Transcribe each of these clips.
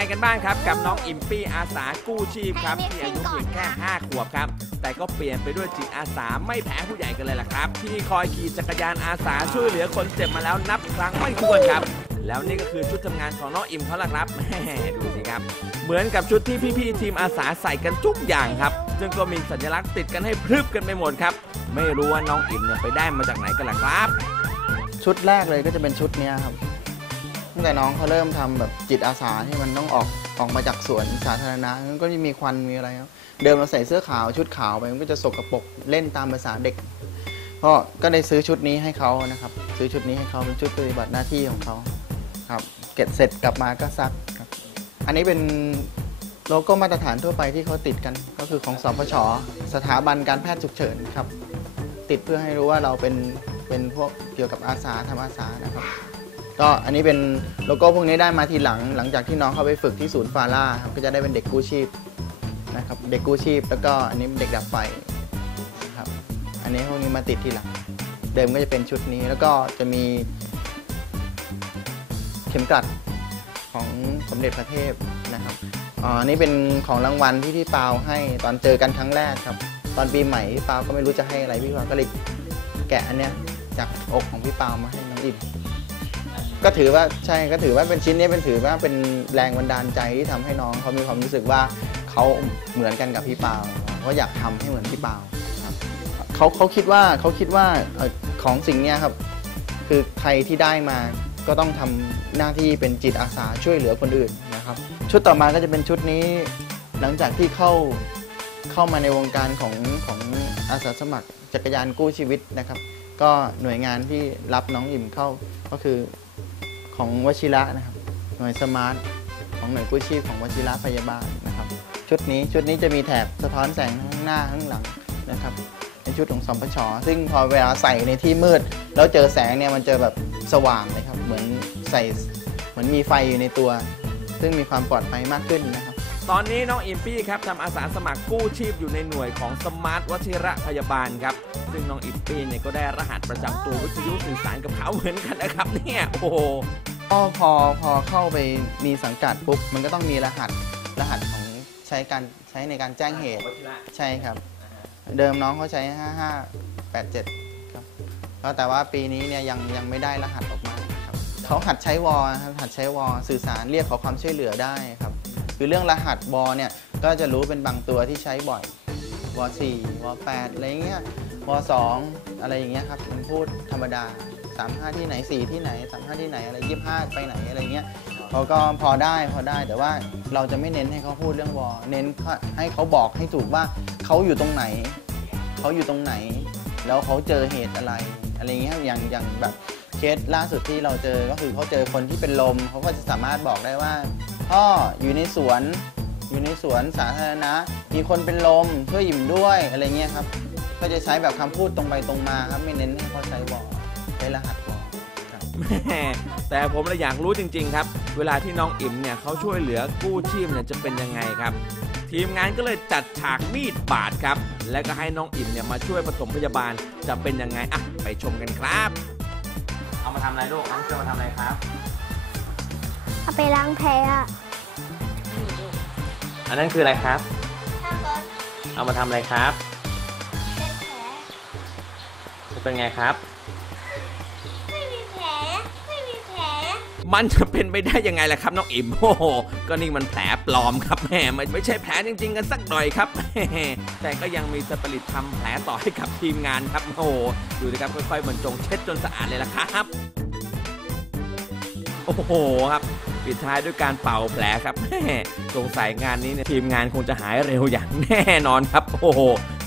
ไงกันบ้างครับ กับน้องอิมปี้อาสากู้ชีพครับที่อายุเพียงแค่ 5 ขวบครับ แต่ก็เปลี่ยนไปด้วยจิตอาสาไม่แพ้ผู้ใหญ่กันเลยล่ะครับ ที่คอยขี่จักรยานอาสาช่วยเหลือคนเจ็บมาแล้วนับครั้งไม่ถ้วนครับ แล้วนี่ก็คือชุดทำงานของน้องอิมเขาล่ะครับแหมดูสิครับ เหมือนกับชุดที่พี่ๆทีมอาสาใส่กันทุกอย่างครับซึ่งก็มีสัญลักษณ์ติดกันให้พรึบกันไปหมดครับ ไม่รู้ว่าน้องอิมเนี่ยไปได้มาจากไหนกันล่ะครับ ชุดแรกเลยก็จะเป็นชุดเนี้ยครับ ตั้งแต่น้องเขาเริ่มทำแบบจิตอาสาที่มันต้องออกออกมาจากสวนสาธารณะมันก็จะมีควันมีอะไรครับเดิมเราใส่เสื้อขาวชุดขาวไปมันก็จะสกปรกเล่นตามภาษาเด็กก็ก็ได้ซื้อชุดนี้ให้เขานะครับ ซื้อชุดนี้ให้เขาเป็นชุดปฏิบัติหน้าที่ของเขาครับเก็บเสร็จกลับมาก็ซักครับ อันนี้เป็นโลโก้มาตรฐานทั่วไปที่เขาติดกันก็คือของสพชสถาบันการแพทย์ฉุกเฉินครับ ติดเพื่อให้รู้ว่าเราเป็นเป็นพวกเกี่ยวกับอาสาทำอาสานะครับ ก็อันนี้เป็นโลโก้พวกนี้ได้มาทีหลัง หลังจากที่น้องเข้าไปฝึกที่ศูนย์ฟาร่าครับก็จะได้เป็นเด็กกู้ชีพนะครับเด็กกู้ชีพ แล้วก็อันนี้เด็กดับไฟครับอันนี้พวกนี้มาติดทีหลัง เดิมก็จะเป็นชุดนี้แล้วก็จะมี เข็มกลัดของสมเด็จพระเทพนะครับอ๋ออันนี่เป็นของรางวัลที่พี่ปาวให้ตอนเจอกันครั้งแรกครับ ตอนปีใหม่พี่ปาวก็ไม่รู้จะให้อะไรพี่ปาวก็เลยแกะอันเนี้ยจากอกของพี่ปาวมาให้น้องอิ่ม ก็ถือว่าใช่ก็ถือว่าเป็นชิ้นนี้เป็นถือว่าเป็นแรงบันดาลใจที่ทำให้น้องเขามีความรู้สึกว่าเขาเหมือนกันกับพี่ปาวเขาอยากทำให้เหมือนพี่ปาวครับเขาเขาคิดว่าเขาคิดว่าเอ่อของสิ่งเนี้ยครับ คือใครที่ได้มาก็ต้องทำหน้าที่เป็นจิตอาสาช่วยเหลือคนอื่นนะครับ ชุดต่อมาก็จะเป็นชุดนี้ หลังจากที่เข้าเข้ามาในวงการของของอาสาสมัครจักรยานกู้ชีวิตนะครับ ก็หน่วยงานที่รับน้องอิ่มเข้าก็คือ ของวชิระนะครับ หน่วยสมาร์ทของหน่วยกู้ชีพของวชิระพยาบาลนะครับ ชุดนี้ชุดนี้จะมีแถบสะท้อนแสงข้างหน้าข้างหลังนะครับเป็นชุดของสมพชซึ่งพอเวลาใส่ในที่มืด แล้วเจอแสงเนี่ยมันจะแบบสว่างเลยครับ เหมือนใส่เหมือนมีไฟอยู่ในตัว ซึ่งมีความปลอดภัยมากขึ้นนะครับตอนนี้น้องอิมปี้ครับทำอาสาสมัครกู้ชีพอยู่ในหน่วยของสมาร์ทวชิระพยาบาลครับ ซึ่งน้องอิมปี้เนี่ยก็ได้รหัสประจำตัววิทยุสื่อสารกับเขาเหมือนกันนะครับเนี่ยโอ้ ก็พอพอเข้าไปมีสังกัดปุ๊บมันก็ต้องมีรหัสรหัสของใช้การใช้ในการแจ้งเหตุใช่ครับ เดิมน้องเขาใช้ 5587ครับก็แต่ว่าปีนี้เนี่ยยังยังไม่ได้รหัสออกมาครับเขาหัดใช้วอลครับหัดใช้วอลสื่อสารเรียกขอความช่วยเหลือได้ครับ คือเรื่องรหัสวอลเนี่ยก็จะรู้เป็นบางตัวที่ใช้บ่อยวอ4วอ8อะไรเงี้ย วอ2อะไรอย่างเงี้ยครับมันพูดธรรมดา 35 ที่ไหน 4 ที่ไหน 35 ที่ไหนอะไร 25 ไปไหนอะไรเงี้ยเขาก็พอได้พอได้แต่ว่าเราจะไม่เน้นให้เขาพูดเรื่องวอเน้นให้เขาบอกให้ถูกว่าเขาอยู่ตรงไหน เขาอยู่ตรงไหน แล้วเขาเจอเหตุอะไร อะไรเงี้ยอย่างอย่างแบบเคสล่าสุดที่เราเจอก็คือเขาเจอคนที่เป็นลมเขาก็จะสามารถบอกได้ว่าพ่ออยู่ในสวนอยู่ในสวนสาธารณะ มีคนเป็นลมช่วยหยิมด้วยอะไรเงี้ยครับ ก็จะใช้แบบคำพูดตรงไปตรงมาครับไม่เน้นให้เขาใช้วอลใช้รหัสวอลครับแหมแต่ผมเลยอยากรู้จริง ๆ ครับ เวลาที่น้องอิมเนี่ยเขาช่วยเหลือกู้ชีพเนี่ยจะเป็นยังไงครับ ทีมงานก็เลยจัดฉากมีดบาดครับ และก็ให้น้องอิมเนี่ยมาช่วยปฐมพยาบาลจะเป็นยังไงอะไปชมกันครับ เอามาทำอะไรลูกน้องเชื่อมาทำอะไรครับ เอาไปล้างแผลอะอันนั้นคืออะไรครับถ้ารถเอามาทำอะไรครับเป็นแผลจะ เป็นไงครับ ไม่มีแผล ไม่มีแผล มันจะเป็นไปได้ยังไงล่ะครับน้องอิมโอ้โหก็นี่มันแผลปลอมครับแหมไม่ไม่ใช่แผลจริง ๆ กันสักหน่อยครับแหมแต่ก็ยังมีสปิริตทำแผลต่อให้กับทีมงานครับโอ้โหดูสิครับค่อยๆบรรจงเช็ดจนสะอาดเลยล่ะครับ โอ้โหครับปิดท้ายด้วยการเป่าแผลครับแม่สงสัยงานนี้เนี่ยทีมงานคงจะหายเร็วอย่างแน่นอนครับ โอ้โห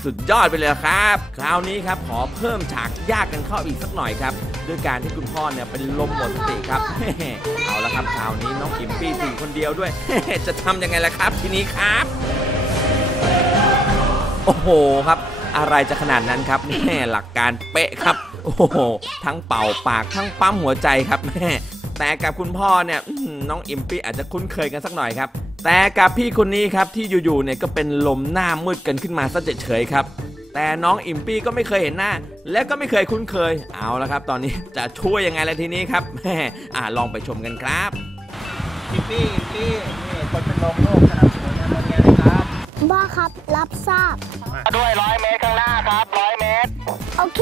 สุดยอดไปเลยครับ คราวนี้ครับขอเพิ่มฉากยากกันเข้าอีกสักหน่อยครับ ด้วยการที่คุณพ่อเนี่ยเป็นลมหมดสติครับ เอาละครับคราวนี้น้องอิมปี้ถึงคนเดียวด้วย จะทำยังไงล่ะครับ ทีนี้ครับ โอ้โหครับ อะไรจะขนาดนั้นครับแม่หลักการเป๊ะครับ โอ้โหทั้งเป่าปากทั้งปั๊มหัวใจครับแม่แต่กับคุณพ่อเนี่ยน้องอิมปี้อาจจะคุ้นเคยกันสักหน่อยครับ แต่กับพี่คนนี้ครับที่อยู่ๆเนี่ยก็เป็นลมหน้ามืดกันขึ้นมาซะเฉยๆครับ แต่น้องอิมปี้ก็ไม่เคยเห็นหน้า และก็ไม่เคยคุ้นเคยเอาละครับ ตอนนี้จะช่วยยังไงล่ะทีนี้ครับแม่อ่าลองไปชมกันครับอิปปี้อิปปี้นี่คนเป็นลมโลกสนับสนุนแอมโมเนียนะครับบ้าครับรับทราบด้วยร้อยเมตรข้างหน้าครับร้อยเมตร โอเค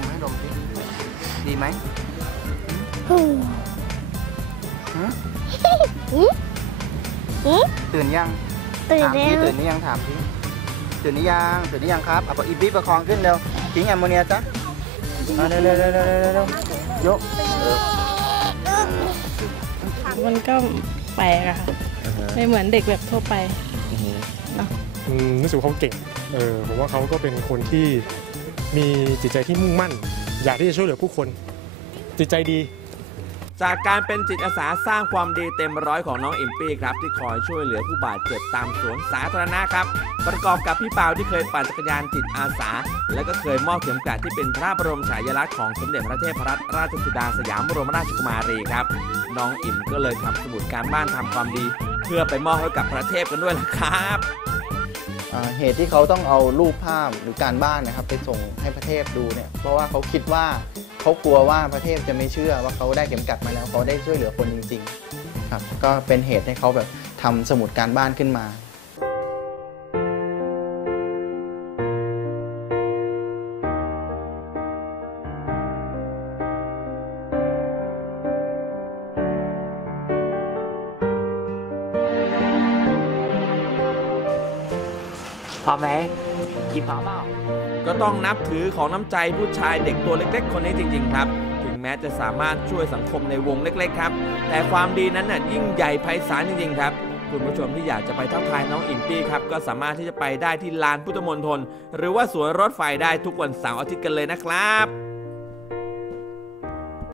มให้ดมสิดีไหมหืมหืมหืมตื่นยังตื่นถามแล้พี่วตื่นหรือยังถามพี่ตื่นหรือยังตื่นหรือยังครับเอาอีบี้ประคองขึ้นเร็วทิ้งแอมโมเนียซะเอาเร็วเร็วเร็วเร็วเร็วเร็วยกเออมันก็แปลกอะค่ะไม่เหมือนเด็กแบบทั่วไปอืมรู้สึกว่าเขาเก่งเออผมว่าเขาก็เป็นคนที่ มีจิตใจที่มุ่งมั่น อยากที่จะช่วยเหลือผู้คน จิตใจดี จากการเป็นจิตอาสาสร้างความดีเต็มร้อยของน้องอิมปี้ครับ ที่คอยช่วยเหลือผู้บาดเจ็บตามสวนสาธารณะครับ ประกอบกับพี่เปาที่เคยปั่นจักรยานจิตอาสา และก็เคยมอบเข็มกลัดที่เป็นพระบรมฉายาลักษณ์ของสมเด็จพระเทพรัตนราชสุดาสยามบรมราชกุมารีครับ น้องอิมก็เลยทำสมุดการบ้านทำความดี เพื่อไปมอบให้กับพระเทพกันด้วยล่ะครับ เหตุที่เขาต้องเอารูปภาพหรือการบ้านนะครับ ไปส่งให้พระเทพดูเนี่ยเพราะว่าเขาคิดว่าเขากลัวว่าพระเทพจะไม่เชื่อว่าเขาได้เข็มกัดมาแล้วเขาได้ช่วยเหลือคนจริงๆครับก็เป็นเหตุให้เขาแบบทำสมุดการบ้านขึ้นมา ร้อมไหมกินพร้อมเปล่าก็ต้องนับถือของน้ำใจผู้ชายเด็กตัวเล็กๆ คนนี้จริงๆครับ ถึงแม้จะสามารถช่วยสังคมในวงเล็กๆครับ แต่ความดีนั้นน่ะยิ่งใหญ่ไพศาลจริงๆครับคุณผู้ชมที่อยากจะไปทักทายน้องอิมปี้ครับ ก็สามารถที่จะไปได้ที่ลานพุทธมณฑลหรือว่าสวนรถไฟได้ทุกวันเสาร์อาทิตย์กันเลยนะครับ